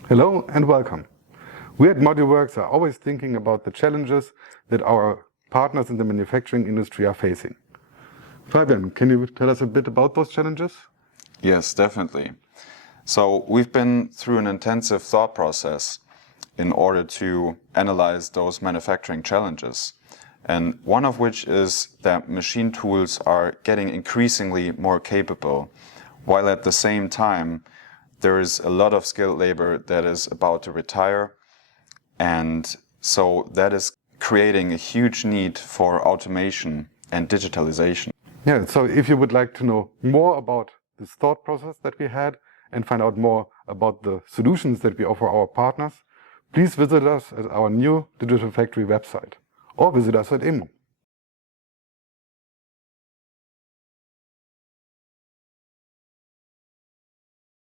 Hello and welcome. We at ModuleWorks are always thinking about the challenges that our partners in the manufacturing industry are facing. Fabian, can you tell us a bit about those challenges? Yes, definitely. So we've been through an intensive thought process in order to analyze those manufacturing challenges. And one of which is that machine tools are getting increasingly more capable, while at the same time there is a lot of skilled labor that is about to retire. And so that is creating a huge need for automation and digitalization. Yeah, so if you would like to know more about this thought process that we had and find out more about the solutions that we offer our partners, please visit us at our new Digital Factory website or visit us at EMO.